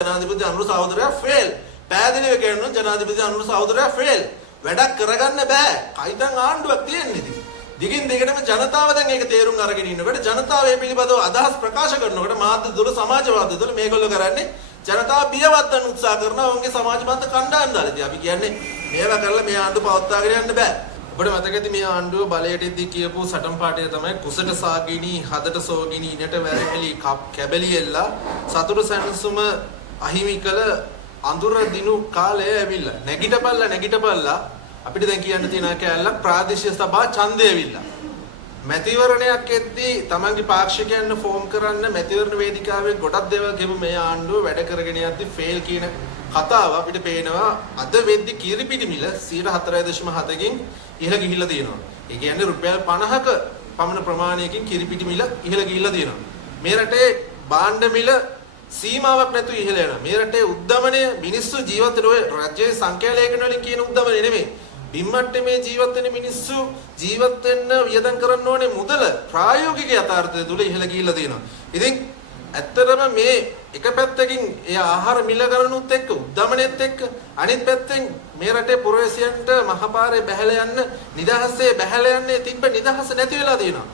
ජනාධිපති අනුර සහෝදරයා ෆේල්. පැහැදිලිව කියනවා ජනාධිපති අනුර සහෝදරයා ෆේල්. වැඩක් කරගන්න බෑ. කයිතන් ආණ්ඩුවක් තියෙන්නේ ඉතින්. දිගින් දිගටම ජනතාව දැන් ඒක තේරුම් අරගෙන ඉන්නකොට ජනතාව මේ පිළිබඳව අදහස් ප්‍රකාශ කරනකොට මාධ්‍ය දුර සමාජවාද දුර මේගොල්ලෝ කරන්නේ ජනතාව බියවත්වන්න උත්සාහ කරනවා. ඔවුන්ගේ සමාජ මත කණ්ඩායම් දාලා ඉතින් අපි කියන්නේ මේවා කරලා මේ ආණ්ඩුව පවත්වාගෙන යන්න බෑ. ඔබට මතකද මේ ආණ්ඩුව බලයට ඉද්දී කියපු සටන් පාඨය තමයි කුසට සාගිනි හදට සෝගිනි ඉනට වැරපිලි කැබලි එල්ලා සතුරු සැනසුම අහිමි කළ අඳුර දිනු කාලය ඇවිල්ලා නැගිටපල්ලා අපිට දැන් කියන්න තියෙන කැලල ප්‍රාදේශීය සභා ඡන්දය ඇවිල්ලා මැතිවරණයක් එද්දී තමන්ගේ පාක්ෂිකයන්ව ෆෝම් කරන්න මැතිවරණ වේදිකාවේ ගොඩක් දේවල් ගෙවු මේ ආණ්ඩුව වැඩ කරගෙන යද්දී ෆේල් කියන කතාව අපිට පේනවා අද වෙද්දි කිරිපිටි මිල 4.7කින් ඉහළ ගිහිල්ලා තියෙනවා. ඒ කියන්නේ රුපියල් 50ක පමණ ප්‍රමාණයකින් කිරිපිටි මිල ඉහළ ගිහිල්ලා තියෙනවා. මේ රටේ භාණ්ඩ මිල සීමාවක් නැතුව ඉහළ යනවා. මේ රටේ උද්දමනය මිනිස්සු ජීවත් වෙන ඔය රජයේ සංඛ්‍යා ලේඛන වලින් කියන උද්දමනය නෙමෙයි. බිම්මට්ටේ මේ ජීවත් වෙන මිනිස්සු ජීවත් වෙන්න වියදම් කරන්න ඕනේ මුදල ප්‍රායෝගික යථාර්ථය තුල ඉහළ ගිහිල්ලා තියෙනවා. ඉතින් ඇත්තටම මේ එක පැත්තකින් ඒ ආහාර මිල ගණනුත් එක්ක උද්දමනයත් එක්ක අනිත් පැත්තෙන් මේ රටේ පුරවැසියන්ට මහපාරේ බැහැලා යන්න නිදහසේ බැහැලා යන්නේ තිබ්බ නිදහස නැති වෙලා තියෙනවා.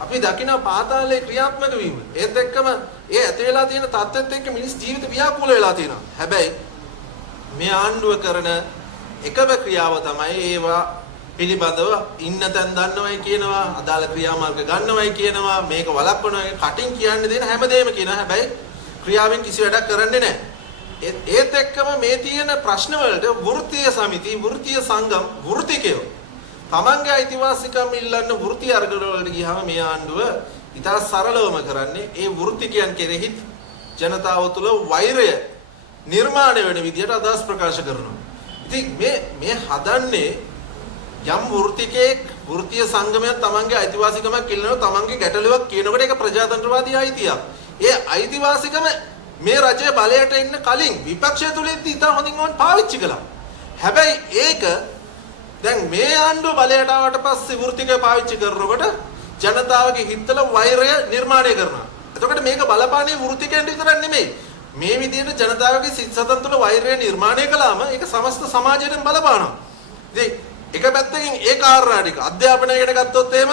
අපි දකින පාතාලයේ ක්‍රියාත්මක වීම ඒත් එක්කම ඒ ඇති වෙලා තියෙන තත්ත්වෙත් එක්ක මිනිස් ජීවිත ව්‍යාකූල වෙලා තියෙනවා. හැබැයි මේ ආණ්ඩුව කරන එකම ක්‍රියාව තමයි ඒවා පිළිබඳව ඉන්න තැන් දන්නවයි කියනවා, අදාළ ක්‍රියාමාර්ග ගන්නවයි කියනවා, මේක වළක්වනවා කටින් කියන්න දෙන හැමදේම කියනවා. හැබැයි ක්‍රියාවෙන් කිසි වැඩක් කරන්නේ නැහැ. ඒත් එක්කම මේ තියෙන ප්‍රශ්න වලට වෘත්තීය සමිති, වෘත්තීය සංගම්, වෘත්තිකයෝ තමන්ගේ අයිතිවාසිකම් ඉල්ලන්න වෘත්තීය අර්ගල වලට ගියාම මේ ආණ්ඩුව ඉතා සරලවම කරන්නේ ඒ වෘත්තිකයන් කෙරෙහි ජනතාව තුළ වෛරය නිර්මාණය වෙන විදිහට අදහස් ප්‍රකාශ කරනවා. ඉතින් මේ හදන්නේ යම් වෘත්තිකයෙක් වෘත්තීය සංගමයක් තමන්ගේ අයිතිවාසිකමක් ඉල්ලනවා, තමන්ගේ ගැටලුවක් කියනකොට ඒක ප්‍රජාතන්ත්‍රවාදී අයිතියක්. ඒ අයිතිවාසිකම මේ රජයේ බලයට එන්න කලින් විපක්ෂය තුලින්දී ඉතා හොඳින් ඕන් පාවිච්චි කළා. හැබැයි ඒක දැන් මේ ආණ්ඩුව බලයට ආවට පස්සේ වෘත්තිකය පාවිච්චි කරනකොට ජනතාවගේ හිතවල වෛරය නිර්මාණය කරනවා. එතකොට මේක බලපාන්නේ වෘත්තිකයන්ට විතරක් නෙමෙයි. මේ විදිහට ජනතාවගේ සිත් සතන් තුළ වෛරය නිර්මාණය කළාම ඒක සමස්ත සමාජයෙන් බලපානවා. ඉතින් එක පැත්තකින් ඒ කාරණා ටික අධ්‍යාපනයකට ගත්තොත් එහෙම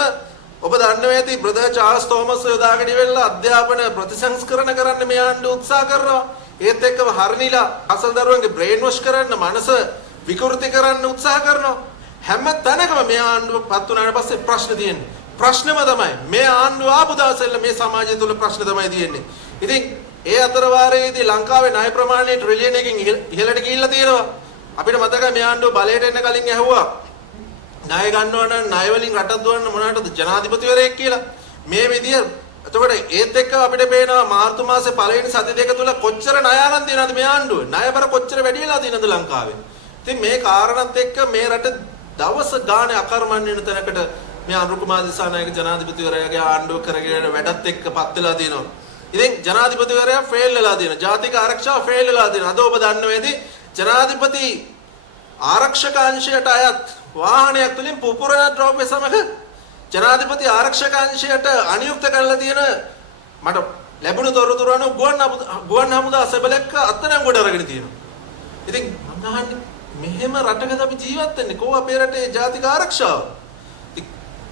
ඔබ දන්නවා ඇති බ්‍රදර් චාල්ස් තෝමස් යොදාගෙන ඉවෙලා අධ්‍යාපන ප්‍රතිසංස්කරණ කරන්න මේ ආණ්ඩුව උත්සාහ කරනවා. ඒත් එක්කම හරිනිලා අසල් දරුවන්ගේ බ්‍රේන් වොෂ් කරන්න, මනස විකෘති කරන්න උත්සාහ කරනවා. හැම තැනකම මේ ආණ්ඩුව පත් වුණාට පස්සේ ප්‍රශ්න තියෙන්නේ. ප්‍රශ්නම තමයි මේ ආණ්ඩුව ආපු දවසෙල්ල මේ සමාජය තුළ ප්‍රශ්න තමයි තියෙන්නේ. ඉතින් ඒ අතර වාරයේදී ලංකාවේ ණය ප්‍රමාණය ට්‍රිලියන් එකකින් ඉහළට ගිහිල්ලා තියෙනවා. අපිට මතකයි මේ ආණ්ඩුව බලයට එන්න කලින් ඇහුවා ණය ගන්නවා නම් ණය වලින් රටක් දුවන්න මොනකටද ජනාධිපතිවරයෙක් කියලා. මේ විදිය එතකොට ඒත් එක්ක අපිට පේනවා මාර්තු මාසේ පළවෙනි සති දෙක තුල කොච්චර ණය අරන් තියෙනවද මේ ආණ්ඩුව. ණයබර කොච්චර වැඩි වෙලා තියෙනවද ලංකාවේ. ඉතින් මේ කාරණාත් එක්ක මේ රට දවස් ගානේ අකර්මණ්‍ය වෙන තැනකට මේ අනුර කුමාර දිසානායක ජනාධිපතිවරයාගේ ආණ්ඩුව කරගෙන වැඩත් එක්කපත් වෙලා තියෙනවා. ඉතින් ජනාධිපතිවරයා ෆේල් වෙලා තියෙනවා. ජාතික ආරක්ෂාව ෆේල් වෙලා තියෙනවා. අද ඔබ දන්නවේදී ජනාධිපති ආරක්ෂක අංශයට අයත් වාහනයක් තුලින් පුපුරන ද්‍රව්‍ය සමග ජනාධිපති ආරක්ෂක අංශයට අනියුක්ත කරලා තියෙන මට ලැබුණු තොරතුරු අනුව ගුවන් හමුදා සෙබලෙක්ක අත්අඩංගුවට අරගෙන තියෙනවා. ඉතින් මම අහන්නේ මෙහෙම රටකද අපි ජීවත් වෙන්නේ? කොහොම අපේ රටේ ජාතික ආරක්ෂාව?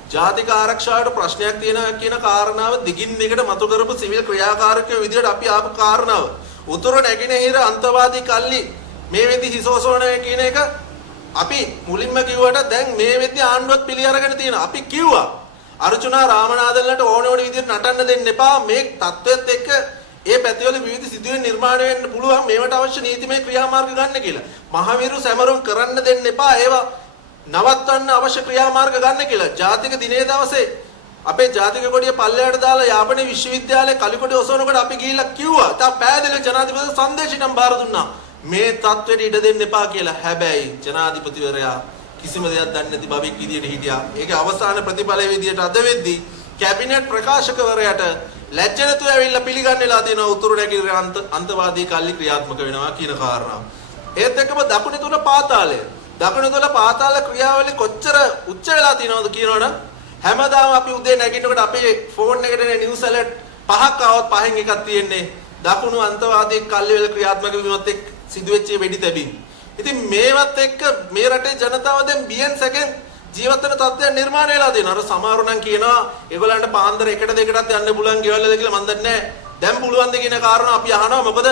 ජාතික ආරක්ෂාවට ප්‍රශ්නයක් තියෙනවා කියන කාරණාව දිගින් දිගට මතු කරපු සිවිල් ක්‍රියාකාරකයෝ විදිහට අපි ආපු කාරණාව. උතුරු නැගෙනහිර අන්තවාදී කල්ලි මේ වෙද්දි හිසෝසෝනේ කියන එක අපි මුලින්ම කිව්වට දැන් මේ වෙද්දි ආණ්ඩුවත් පිළි අරගෙන තියෙනවා. අපි කිව්වා අර්චුනා රාමනාදන්ලට ඕන විදිහට නටන්න දෙන්න එපා. මේ තත්ත්වෙත් එක්ක ඒ පැතිවල විවිධ සිදුවීම් නිර්මාණය වෙන්න පුළුවන්. මේවට අවශ්‍ය නීතිමය ක්‍රියාමාර්ග ගන්න කියලා. මහවිරු සැමරුම් කරන්න දෙන්න එපා. ඒවා නවත්වන්න අවශ්‍ය ක්‍රියාමාර්ග ගන්න කියලා. ජාතික දිනේ දවසේ අපේ ජාතික කොඩිය පල්ලයට දාලා යාපනයේ විශ්වවිද්‍යාලයේ කලිකොඩේ ඔසවනකොට අපි ගිහිල්ලා කිව්වා. තා පෑදෙල ජනාධිපති සංදේශිකම් බාර දුන්නා. මේ තත්ත්වෙට ඉඩ දෙන්න එපා කියලා. හැබැයි ජනාධිපතිවරයා කිසිම දෙයක් දන්නේ නැති බබෙක් විදියට හිටියා. ඒකේ අවසාන ප්‍රතිඵලයේ විදියට අද වෙද්දී කැබිනට් ප්‍රකාශකවරයාට ලැජ්ජ නැතුව ඇවිල්ලා පිළිගන්නලා තියෙනවා උතුරු නැගෙනහිර අන්තවාදී කල්ලි ක්‍රියාත්මක වෙනවා කියන කාරණාව. ඒත් එක්කම දකුණු තුන පාතාලය. දකුණු තුන පාතාල ක්‍රියාවලිය කොච්චර උච්ච වෙලා තියෙනවද කියනවනම් හැමදාම අපි උදේ නැගිටිනකොට අපේ ෆෝන් එකට නිවුස් ඇලර්ට් පහක් ආවොත් පහෙන් එකක් තියෙන්නේ දකුණු අන්තවාදී කල්ලිවල ක්‍රියාත්මක වීමත් එක්ක සිදුවෙච්ච වෙඩි තැබීම්. ඉතින් මේවත් එක්ක මේ රටේ ජනතාව දැන් බියෙන් සැකෙන් ජීවත් වෙන තත්ත්වයක් නිර්මාණය වෙලා තියෙනවා. අර සමහරු නම් කියනවා ඒගොල්ලන්ට පාන්දර 1 2කටත් යන්න පුළුවන් ගෙවල් වල කියලා. මන් දන්නේ නැහැ. දැන් පුළුවන් ද කියන කාරණා අපි අහනවා. මොකද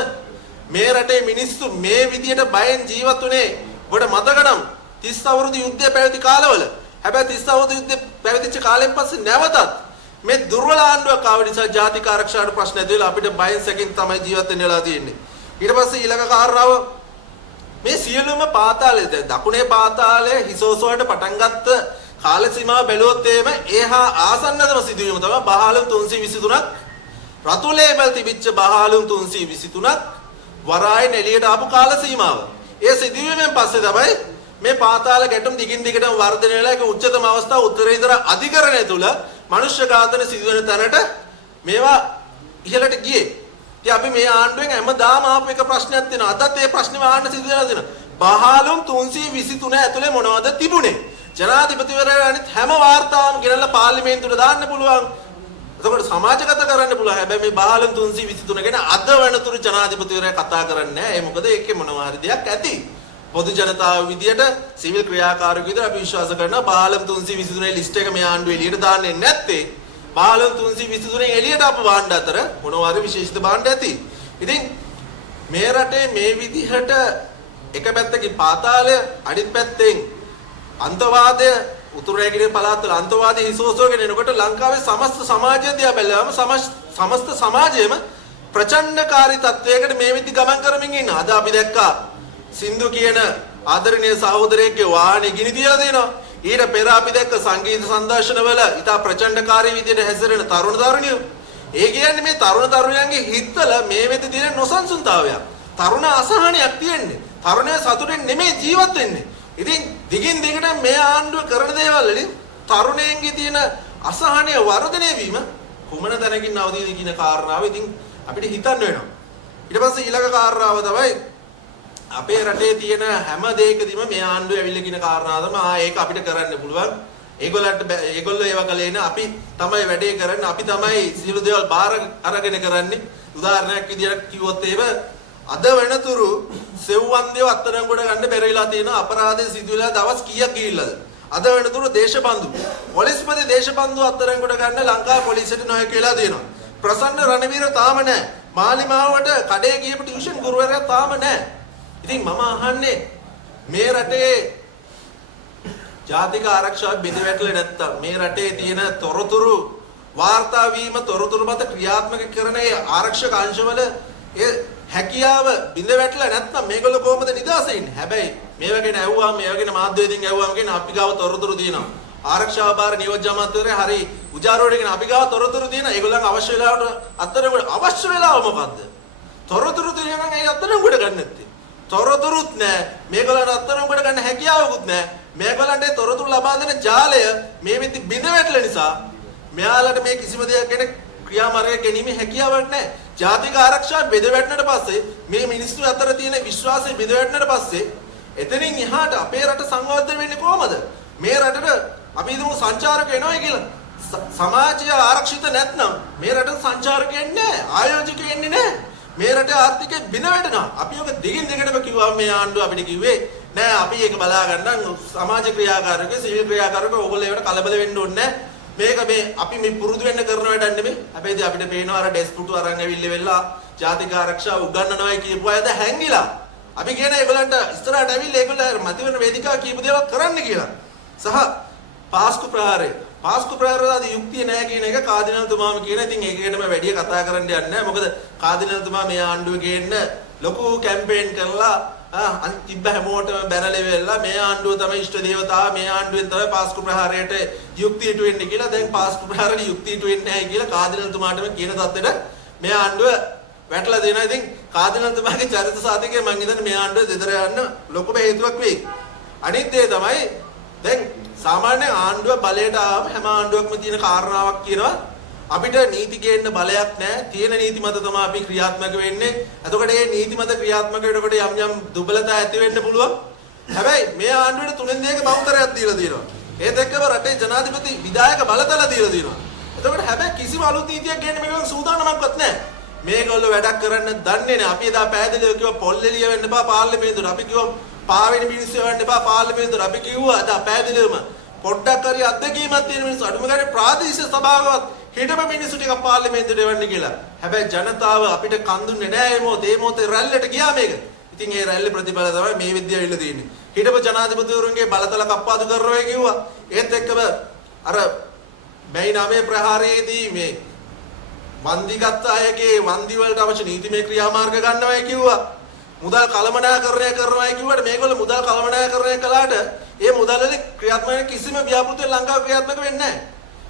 මේ රටේ මිනිස්සු මේ විදියට බයෙන් ජීවත් වුණේ ඔබට මතක නම් 30 අවුරුදු යුද්ධය පැවති කාලවල. හැබැයි 30 අවුරුදු යුද්ධය පැවතිච්ච කාලෙන් පස්සේ නැවතත් මේ දුර්වල ආණ්ඩුවක් ආව නිසා ජාතික ආරක්ෂාවට ප්‍රශ්න ඇති වෙලා අපිට බයෙන් සැකෙන් තමයි ජීවත් වෙන්න වෙලා තියෙන්නේ. ඊට පස්සේ ඊළඟ කාරණාව මේ සියලුම පාතාලයේ දකුණේ පාතාලයේ හිසෝසෝවට පටන් ගත්ත කාල සීමාව බැලුවොත් එහෙම ඒහා ආසන්නතම සිදුවීම තමයි බහාලුම් 323ක් රතු ලේබල් තිබිච්ච බහාලුම් 323ක් වරායෙන් එළියට ආපු කාල සීමාව. ඒ සිදුවීමෙන් පස්සේ තමයි මේ පාතාල ගැටුම් දිගින් දිගටම වර්ධනය වෙලා ඒක උච්චතම අවස්ථාව උත්තරීතර අධිකරණය තුල මනුෂ්‍ය ඝාතන සිදුවෙන තැනට මේවා ඉහළට ගියේ. ඉතින් අපි මේ ආණ්ඩුවෙන් හැමදාම ආපු එක ප්‍රශ්නයක් තියෙනවා. අදත් ඒ ප්‍රශ්නේ ආන්න සිදු වෙලා තියෙනවා. බහාලුම් 323 ඇතුලේ මොනවද තිබුණේ? ජනාධිපතිවරයා අනිත් හැම වාර්තාවම ගෙනල්ලා පාර්ලිමේන්තුවට දාන්න පුළුවන්. එතකොට සමාජගත කරන්න පුළුවන්. හැබැයි මේ බහාලුම් 323 ගැන අද වෙනතුරු ජනාධිපතිවරයා කතා කරන්නේ නැහැ. ඒ මොකද ඒකේ මොනවා හරි දෙයක් ඇති. පොදු ජනතාව විදියට සිවිල් ක්‍රියාකාරකෙකු විදියට අපි විශ්වාස කරනවා බහාලුම් 323 ලිස්ට් එක මේ ආණ්ඩුව එළියට දාන්නේ නැත්තේ බහාලුම් 323 එළියට ආපු භාණ්ඩ අතර මොනවා හරි විශේෂිත භාණ්ඩ ඇති. ඉතින් මේ රටේ මේ විදිහට එක පැත්තකින් පාතාලය අනිත් පැත්තෙන් අන්තවාදය උතුරු නැගෙනහිර පළාත්වල අන්තවාදී හිසෝසෝගෙන එනකොට ලංකාවේ සමස්ත සමාජය දිහා බැලුවම සමස්ත සමාජයේම ප්‍රචණ්ඩකාරී තත්වයකට මේ විදි ගමන් කරමින් ඉන්නවා. අද අපි දැක්කා සින්දු කියන ආදරණීය සහෝදරයෙක්ගේ වාහනේ ගිනි තියලා තියෙනවා. ඊට පෙර අපි දැක්ක සංගීත සංදර්ශනවල ඉතා ප්‍රචණ්ඩකාරී විදිහට හැසිරෙන තරුණ තරුණියෝ. ඒ කියන්නේ මේ තරුණ තරුණියන්ගේ හිතවල මේ වෙත තියෙන නොසන්සුන්තාවයක්. තරුණ අසහනයක් තියෙන්නේ. තරුණය සතුටෙන් නෙමෙයි ජීවත් වෙන්නේ. ඉතින් දිගින් දිගට මේ ආණ්ඩුව කරන දේවල් වලින් තරුණයන්ගේ තියෙන අසහනය වර්ධනය වීම කුමන තැනකින් නවතිනද කියන කාරණාව ඉතින් අපිට හිතන්න වෙනවා. ඊට පස්සේ ඊළඟ කාරණාව තමයි අපේ රටේ තියෙන හැම දෙයකදීම මේ ආණ්ඩුව ඇවිල්ලා කියන කාරණා තමයි ඒක අපිට කරන්න පුළුවන්. ඒගොල්ලෝ ඒව කලේ නේ අපි තමයි වැඩේ කරන්නේ. අපි තමයි සියලු දේවල් බාර අරගෙන කරන්නේ. උදාහරණයක් විදියට කිව්වොත් එහෙම අද වෙනතුරු සෙව්වන්දියව අත්අඩංගුවට ගන්න බැරි වෙලා තියෙන අපරාධය සිදු වෙලා දවස් කීයක් ගිහිල්ලාද? අද වෙනතුරු දේශබන්දු පොලිස්පති දේශබන්දු අත්අඩංගුවට ගන්න ලංකා පොලිසියට නොහැකි වෙලා තියෙනවා. ප්‍රසන්න රණවීර තාම නැහැ. මාලිමාවට කඩේ ගියපු ටියුෂන් ගුරුවරයා තාම නැහැ. ඉතින් මම අහන්නේ මේ රටේ ජාතික ආරක්ෂාව බිඳ වැටලා නැත්තම් මේ රටේ තියෙන තොරතුරු වාර්තා වීම තොරතුරු මත ක්‍රියාත්මක කරන ඒ ආරක්ෂක අංශවල ඒ හැකියාව බිඳ වැටලා නැත්නම් මේගොල්ලෝ කොහොමද නිදහසේ ඉන්නේ? හැබැයි මේවා ගැන ඇහුවාම මේවා ගැන මාධ්‍යවේදීන් ඇහුවාම කියන අපි ගාව තොරතුරු තියෙනවා. ආරක්ෂාව බාර නියෝජ්‍ය අමාත්‍යවරයා හරි උජාරෝඩේ කියන අපි ගාව තොරතුරු තියෙනවා. ඒගොල්ලන් අවශ්‍ය වෙලාවට අත්තරකට අවශ්‍ය වෙලාව මොකද්ද? තොරතුරු තියෙනවා නම් ඒ අත්තරකට ගන්න නැත්තේ. තොරතුරුත් නැහැ. මේගොල්ලන්ට අත්තරකට ගන්න හැකියාවකුත් නැහැ. මේගොල්ලන්ට තොරතුරු ලබා දෙන ජාලය මේ විදි බිඳ වැටලා නිසා මෙයාලට මේ කිසිම දෙයක් ගැන ක්‍රියාමාර්ග ගැනීමේ හැකියාවක් නැහැ. ජාතික ආරක්ෂාව බෙද වැටෙනට පස්සේ මේ මිනිස්සු අතර තියෙන විශ්වාසය බෙද වැටෙනට පස්සේ එතනින් එහාට අපේ රට සංවර්ධනය වෙන්නේ කොහමද? මේ රටට අපි හිතමු සංචාරක එනවා කියලා. සමාජය ආරක්ෂිත නැත්නම් මේ රටට සංචාරකයන් නැහැ, ආයෝජකයන් එන්නේ නැහැ. මේ රටේ ආර්ථිකය බිඳ වැටෙනවා. අපි ඔක දිගින් දිගටම කිව්වා මේ ආණ්ඩුව අපිට කිව්වේ නෑ අපි ඒක බලා ගන්න සමාජ ක්‍රියාකාරකයෝ සිවිල් ක්‍රියාකාරකයෝ ඕගොල්ලෝ ඒවට කලබල වෙන්න ඕනේ නැහැ. මේක මේ අපි මේ පුරුදු වෙන්න කරන වැඩක් නෙමෙයි. හැබැයි ඉතින් අපිට පේනවා අර ඩෙස්ක් පුටු අරන් ඇවිල්ලා වෙලා ජාතික ආරක්ෂාව උගන්වනවා කියපු අයද හැංගිලා. අපි කියන ඒගොල්ලන්ට ඉස්සරහට ඇවිල්ලා ඒගොල්ලෝ මතිවරණ වේදිකාව කියපු දේවල් කරන්න කියලා. සහ පාස්කු ප්‍රහාරය පාස්කු යුක්තිය නැහැ කියන එක කාදිනල්තුමාම කියන. ඉතින් ඒක ගැනම වැඩි කතා කරන්න යන්නේ නැහැ. මොකද කාදිනල්තුමා මේ ආණ්ඩුව ගේන්න ලොකු කැම්පේන් කරලා තිබ්බ හැමෝටම බැනලෙ වෙලා මේ ආණ්ඩුව තමයි ඉෂ්ට දේවතාව මේ ආණ්ඩුවෙන් තමයි පාස්කු ප්‍රහාරයට යුක්තියට වෙන්නේ කියලා. දැන් පාස්කු ප්‍රහාරයට යුක්තියට වෙන්නේ නැහැ කියලා කාදිනල්තුමාටම කියන තත්ත්වෙට මේ ආණ්ඩුව වැටලා දෙනවා. ඉතින් කාදිනල්තුමාගේ චරිත සාධකයේ මම හිතන්නේ මේ ආණ්ඩුව දෙදර යන්න ලොකුම හේතුවක් වෙයි. අනිත් දේ තමයි දැන් සාමාන්‍ය ආණ්ඩුව බලයට ආවම හැම ආණ්ඩුවක්ම තියෙන කාරණාවක් කියනවා අපිට නීති ගේන්න බලයක් නැහැ. තියෙන නීති මත තමයි අපි ක්‍රියාත්මක වෙන්නේ. එතකොට මේ නීති මත ක්‍රියාත්මක වෙනකොට යම් යම් දුබලතා ඇති වෙන්න පුළුවන්. හැබැයි මේ ආණ්ඩුවට 3/2 බහුතරයක් දීලා තියෙනවා. ඒත් එක්කම රටේ ජනාධිපති විධායක බලතල දීලා තියෙනවා. එතකොට හැබැයි කිසිම අලුත් නීතියක් ගේන්න මේකෙන් සූදානමක්වත් නැහැ. මේගොල්ලෝ වැඩක් කරන්න දන්නේ නැහැ. අපි එදා පැහැදිලිව කිව්වා පොල්ලෙලිය වෙන්න එපා පාර්ලිමේන්තුවට. අපි කිව්වා පාවෙන මිනිස්සු වෙන්න එපා පාර්ලිමේන්තුවට. අපි කිව්වා එදා පැහැදිලිවම පොඩ්ඩක් හරි අත්දැකීමක් තියෙන මිනිස්සු අඩුම ගානේ ප්‍රාදේශීය සභාවවත් හිටපු මිනිස්සු ටික පාර්ලිමේන්තුවට එවන්න කියලා. හැබැයි ජනතාව අපිට කන් දුන්නේ නැහැ ඒ මොහොතේ රැල්ලට ගියා මේක. ඉතින් ඒ රැල්ලේ ප්‍රතිඵල තමයි මේ විදිය ඇවිල්ලා තියෙන්නේ. හිටපු ජනාධිපතිවරුන්ගේ බලතල කප්පාදු කරනවා කිව්වා. ඒත් එක්කම අර මේ 9 ප්‍රහාරයේදී මේ වන්දිගත් අයගේ වන්දි වලට අවශ්‍ය නීතිමය ක්‍රියාමාර්ග ගන්නවයි කිව්වා. මුදල් කළමනාකරණය කරනවායි කිව්වට මේගොල්ලෝ මුදල් කළමනාකරණය කළාට ඒ මුදල් වල ක්‍රියාත්මක කිසිම ව්‍යාපෘතියක් ලංකාව ක්‍රියාත්මක වෙන්නේ නැහැ.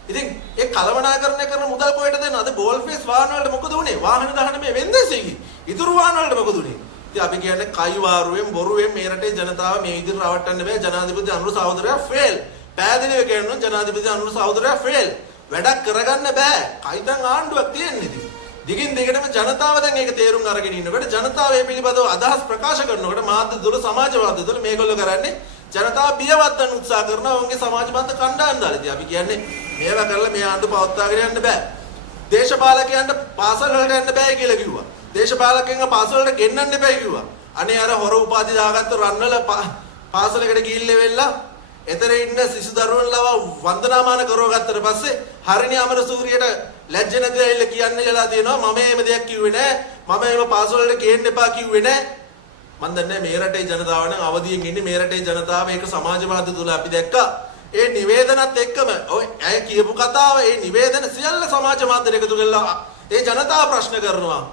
ඉතින් ඒ කළමනාකරණය කරන මුදල් කොහෙටද දෙන්නේ? අද බෝල්ෆේස් වාහන වලට මොකද උනේ? වාහන 19 වෙන්දසෙකි. ඉතුරු වාහන වලට මොකද උනේ? ඉතින් අපි කියන්නේ කයි වාරුවෙන් බොරුවෙන් මේ රටේ ජනතාව මේ විදිහට රවට්ටන්න බෑ. ජනාධිපති අනුර සහෝදරයා ෆේල්. පැහැදිලිව කියනවා ජනාධිපති අනුර සහෝදරයා ෆේල්. වැඩක් කරගන්න බෑ. කයිතන් ආණ්ඩුවක් තියෙන්නේ ඉතින්. දිගින් දිගටම ජනතාව දැන් ඒක තේරුම් අරගෙන ඉන්නකොට ජනතාව මේ පිළිබඳව අදහස් ප්‍රකාශ කරනකොට මාධ්‍ය දුර සමාජවාද දුර මේගොල්ලෝ කරන්නේ ජනතාව බියවත්වන්න උත්සාහ කරනවා. ඔවුන්ගේ සමාජබද්ධ කණ්ඩායම් දාලා. ඉතින් අපි කියන්නේ මේවා කරලා මේ ආණ්ඩුව පවත්වාගෙන යන්න බෑ. දේශපාලකයන්ට පාසල් වලට යන්න බෑ කියලා කිව්වා. දේශපාලකයන්ව පාසල් වලට ගෙන්නන්න එපා කිව්වා. අනේ අර හොර උපාධි දාගත්ත රන්වල පාසලකට ගිහිල්ලා වෙලා එතන ඉන්න සිසු දරුවන් ලව වන්දනාමාන කරව ගත්තට පස්සේ හරිනි අමරසූරියට ලැජ්ජ නැතිලා කියන්නේ කියලා තියෙනවා. මම එහෙම දෙයක් කිව්වේ නෑ. මම එහෙම පාසල් වලට ගේන්න එපා කිව්වේ නෑ. මම දන්නේ මේ රටේ ජනතාව නම් අවදියෙන් ඉන්නේ. මේ රටේ ජනතාව ඒක සමාජවාද තුල අපි දැක්කා. ඒ නිවේදනත් එක්කම ඔය අය කියපු කතාව ඒ නිවේදන සියල්ල සමාජ මාධ්‍යට එකතු කරලා ඒ ජනතාව ප්‍රශ්න කරනවා.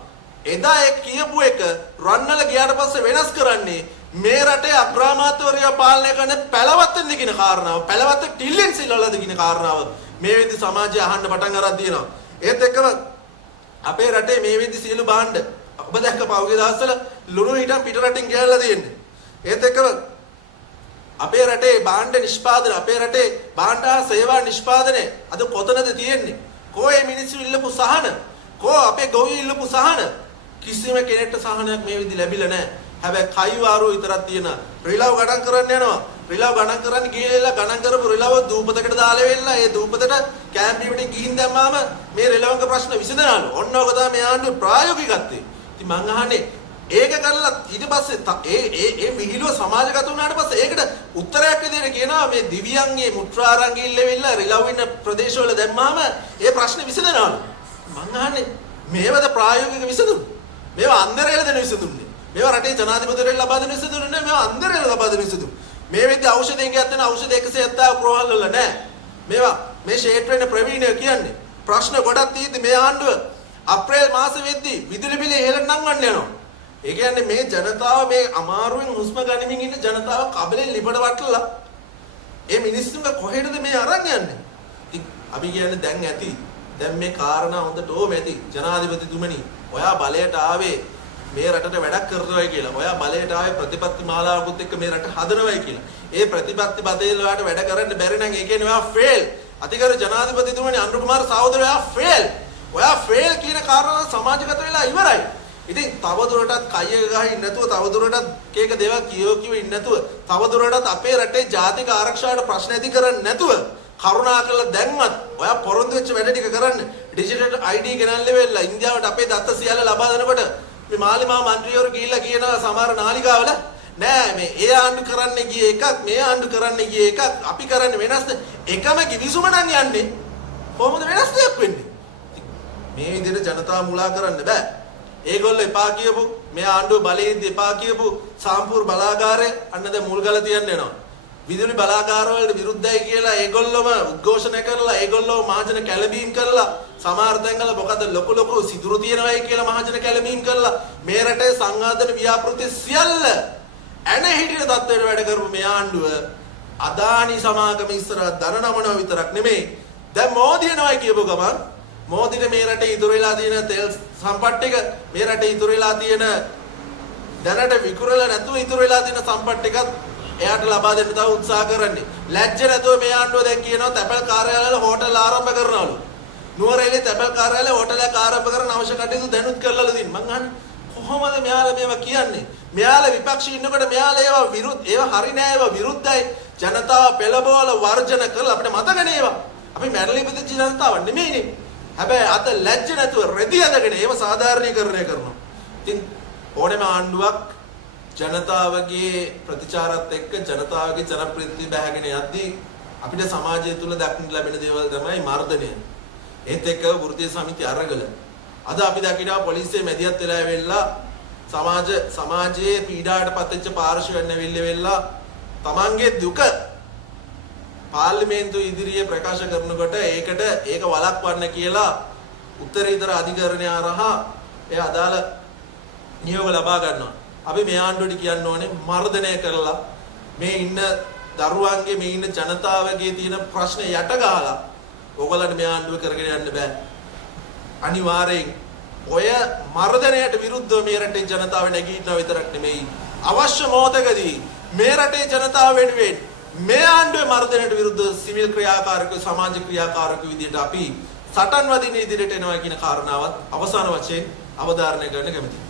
එදා ඒ කියපු එක රන්වල ගියාට පස්සේ වෙනස් කරන්නේ මේ රටේ අග්‍රාමාත්‍යවරයා පාලනය කරන පැලවත්තෙන්ද කියන කාරණාව. පැලවත්ත ටිල්ලෙන් සිල්වලද කියන කාරණාව මේ වෙද්දි සමාජය අහන්න පටන් අරන් තියෙනවා. ඒත් එක්කම අපේ රටේ මේ වෙද්දි සියලු භාණ්ඩ ඔබ දැක්ක පහුගිය දවස්වල ලුණු හිටන් පිට රටින් ගෙනල්ලා තියෙන්නේ. ඒත් එක්කම අපේ රටේ භාණ්ඩ නිෂ්පාදන අපේ රටේ භාණ්ඩ හා සේවා නිෂ්පාදනය අද කොතනද තියෙන්නේ? කෝ මේ මිනිස්සු ඉල්ලපු සහන? කෝ අපේ ගොවි ඉල්ලපු සහන? කිසිම කෙනෙක්ට සහනයක් මේ විදි ලැබිලා නැහැ. හැබැයි කයිවාරු විතරක් තියෙන රිලව් ගණන් කරන්න යනවා. රිලව් ගණන් කරන්න ගිහලා ගණන් කරපු රිලව් දූපතකට දාලා වෙලා ඒ දූපතට කැම්පියුටින් ගිහින් දැම්මාම මේ රිලව්ගේ ප්‍රශ්න විසඳනවලු. ඔන්න ඔක තමයි මේ ආණ්ඩුවේ ප්‍රායෝගිකත්වය. ඉතින් මං අහන්නේ ඒක කරලා ඊට පස්සේ ඒ විහිළුව සමාජගත වුණාට පස්සේ ඒකට උත්තරයක් විදිහට කියනවා මේ දිව්‍යංගේ මුත්‍රාරංගේ ඉල්ලෙවිලා රිලව් ඉන්න ප්‍රදේශවල දැම්මාම ඒ ප්‍රශ්න විසඳනවලු. මං අහන්නේ මේවද ප්‍රායෝගික විසඳුම්? මේවා අන්දරේල දෙන විසඳුම්නේ. මේවා රටේ ජනාධිපතිවරයෙක් ලබා දෙන විසඳුම් නෙමෙයි. මේවා අන්දරේල ලබා දෙන විසඳුම්. මේ වෙද්දී ඖෂධයෙන් ගත්තන ඖෂධ 170 ප්‍රෝහල් වල නැහැ. මේවා මේ ෂේත්‍රයේ ප්‍රවීණය කියන්නේ ප්‍රශ්න ගොඩක් තියෙද්දි මේ ආණ්ඩුව අප්‍රේල් මාසෙ වෙද්දී විදුලි බිල ඉහළට නංවන්න යනවා. ඒ කියන්නේ මේ ජනතාව මේ අමාරුවෙන් හුස්ම ගනිමින් ඉන්න ජනතාව කබලෙන් ලිපට වටලා ඒ මිනිස්සුන්ව කොහෙටද මේ අරන් යන්නේ? ඉතින් අපි කියන්නේ දැන් ඇති. දැන් මේ කාරණා හොඳට ඕම ඇති. ජනාධිපතිතුමනි, ඔයා බලයට ආවේ මේ රටට වැඩක් කරනවායි කියලා. ඔයා බලයට ආවේ ප්‍රතිපත්ති මාලාවකුත් එක්ක මේ රට හදනවායි කියලා. ඒ ප්‍රතිපත්ති බදේල වලට වැඩ කරන්න බැරි නම් ඒ කියන්නේ ඔයා ෆේල්. අතිගරු ජනාධිපතිතුමනි අනුර කුමාර සහෝදරයා ෆේල්. ඔයා ෆේල් කියන කාරණා සමාජගත වෙලා ඉවරයි. ඉතින් තවදුරටත් කය ගහින් නැතුව තවදුරටත් කේක දේවල් කියෝ ඉන්න නැතුව තවදුරටත් අපේ රටේ ජාතික ආරක්ෂාවට ප්‍රශ්න ඇති කරන්නේ නැතුව කරුණාකරලා දැන්වත් ඔයා පොරොන්දු වෙච්ච වැඩ ටික කරන්න. ඩිජිටල් ID ගෙනල්ලා වෙලා ඉන්දියාවට අපේ දත්ත සියල්ල ලබා දෙනකොට මේ මාලිමා മന്ത്രിවරු ගිහිල්ලා කියනවා සමහර නාලිකාවල නෑ මේ ඒ ආණ්ඩු කරන්න ගියේ එකක් මේ ආණ්ඩු කරන්න ගියේ එකක් අපි කරන්නේ වෙනස්ද? එකම කිවිසුම නම් යන්නේ කොහොමද වෙනස් දෙයක් වෙන්නේ? මේ විදිහට ජනතාව මුලා කරන්න බෑ. ඒගොල්ලෝ එපා කියපු මේ ආණ්ඩුව බලයේදී එපා කියපු සාම්පූර් බලාගාරය අන්න දැන් මුල්ගල තියන්න යනවා. විදුලි බලාගාර වලට විරුද්ධයි කියලා ඒගොල්ලොම උද්ඝෝෂණය කරලා ඒගොල්ලෝ මහජන කැළඹීම් කරලා සමහර තැන්වල මොකද ලොකු සිදුරු තියනවායි කියලා මහජන කැළඹීම් කරලා මේ රටේ සංවාදන ව්‍යාපෘති සියල්ල ඇන හිටින තත්ත්වයට වැඩ කරපු මේ ආණ්ඩුව අදානි සමාගම ඉස්සරහ දන නමනවා විතරක් නෙමෙයි දැන් මෝදි එනවායි කියපු ගමන් මෝදිට මේ රටේ ඉතුරු වෙලා තියෙන තෙල් සම්පත් ටික මේ රටේ ඉතුරු වෙලා තියෙන දැනට විකුරලා නැතුව ඉතුරු වෙලා තියෙන සම්පත් ටිකත් එයාට ලබා දෙන්න තව උත්සාහ කරන්නේ. ලැජ්ජ නැතුව මේ ආණ්ඩුව දැන් කියනවා තැපැල් කාර්යාලවල හෝටල් ආරම්භ කරනවලු. නුවරඑළිය තැපැල් කාර්යාලයේ හෝටලයක් ආරම්භ කරන අවශ්‍ය කටයුතු දැනුත් කරලාලු දින්. මං අහන්නේ කොහොමද මෙයාලා මේවා කියන්නේ? මෙයාලා විපක්ෂී ඉන්නකොට මෙයාලා ඒවා හරි නෑ ඒවා විරුද්ධයි. ජනතාව පෙළබවල වර්ජන කරලා අපිට මතකනේ ඒවා. අපි මැරලි ඉපදිච්ච ජනතාව නෙමෙයිනේ. හැබැයි අත ලැජ්ජ නැතුව රෙදි අදගෙන ඒව සාධාරණීකරණය කරනවා. ඉතින් ඕනෑම ආණ්ඩුවක් ජනතාවගේ ප්‍රතිචාරات එක්ක ජනතාවගේ ජනප්‍රියත්වය බැහැගෙන යද්දී අපිට සමාජය තුළ දක්නට ලැබෙන දේවල් තමයි මර්ධනය. ඒත් එක්ක වෘත්තීය සමිති අරගල. අද අපි දකිනවා පොලිසිය මැදිහත් වෙලා ඇවිල්ලා සමාජයේ පීඩාවට පත්වෙච්ච පාර්ශවයන් ඇවිල්ලා තමන්ගේ දුක පාර්ලිමේන්තුව ඉදිරියේ ප්‍රකාශ කරනකොට ඒක වළක්වන්න කියලා උත්තරීතර අධිකරණය හරහා ඒ අදාළ නියෝග ලබා ගන්නවා. අපි මේ ආණ්ඩුවට කියන්න ඕනේ මර්ධනය කරලා මේ ඉන්න දරුවන්ගේ මේ ඉන්න ජනතාවගේ තියෙන ප්‍රශ්න යට ගහලා ඕගොල්ලන්ට මේ ආණ්ඩුව කරගෙන යන්න බෑ. අනිවාර්යෙන් ඔය මර්ධනයට විරුද්ධව මේ රටේ ජනතාව නැගීනවා විතරක් නෙමෙයි අවශ්‍ය මොහොතකදී මේ රටේ ජනතාව වෙනුවෙන් මේ ආණ්ඩුවේ මර්ධනයට විරුද්ධව සිවිල් ක්‍රියාකාරකයෝ සමාජ ක්‍රියාකාරකයෝ විදිහට අපි සටන් වදින ඉදිරියට එනවා කියන කාරණාවත් අවසාන වශයෙන් අවධාරණය කරන්න කැමතියි.